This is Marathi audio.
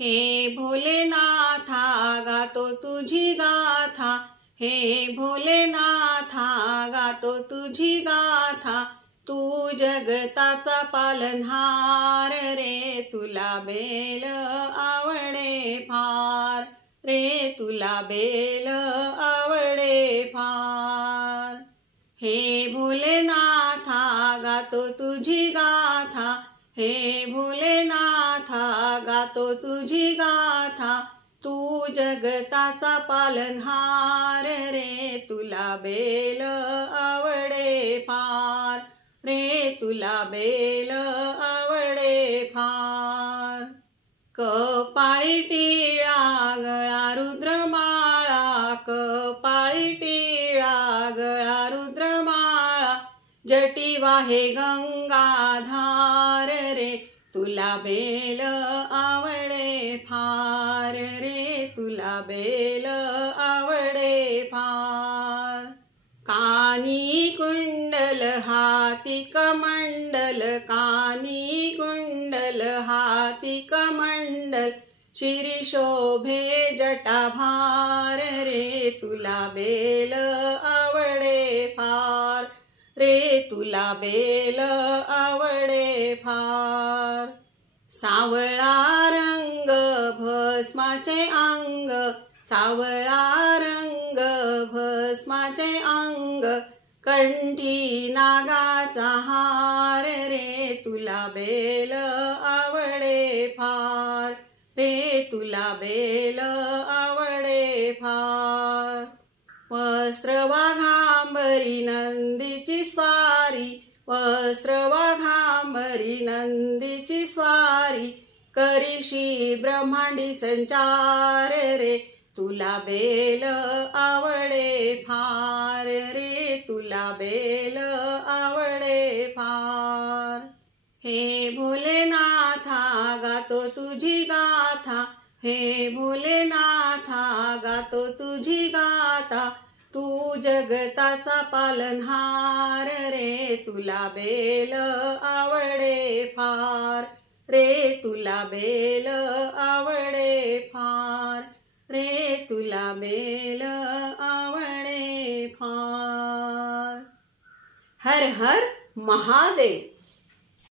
हे भोलेनाथा गातो तुझी गाथा, हे भोलेनाथा गातो तुझी गाथा, तू जगताचा पालनहार रे, तुला बेल आवडे फार रे, तुला बेल आवडे फार। हे भोलेनाथा गातो तुझी गाथा, हे भोलेनाथा गातो तुझी गाथा, तू जगताचा पालनहार रे, तुला बेल आवडे फार रे, तुला बेल आवडे फार। कपाळी टिळा गळा रुद्रमाळा, कपाळी टिळा गळा रुद्रमाळा, जटी वाहे गंगाधार रे, तुला बेल आवडे फार रे, तुला बेल आवडे फार। कानी कुंडल हाती कमंडल, कानी कुंडल हाती कमंडल, शिरी शोभे जटाभार रे, तुला बेल आवडे फार रे, तुला बेल आवडे फार। सावळा रंग भस्माचे अंग, सावळा रंग भस्माचे अंग, कंठी नागाचा हार रे, तुला बेल आवडे फार रे, तुला बेल आवडे फार। वस्त्र वाघांबरी नंदीची स्वारी, वस्त्र वाघांबरी नंदीची स्वारी, करीशी ब्रह्मांडी संचार रे, तुला बेल आवडे फार रे, तुला बेल आवडे फार। हे भोलेनाथा गातो तुझी गाथा, हे भोलेनाथा गातो तुझी गाथा, तू जगताचा पालनहार रे, तुला बेल आवडे फार रे, तुला बेल आवडे फार रे, तुला बेल आवडे फार। हर हर महादेव।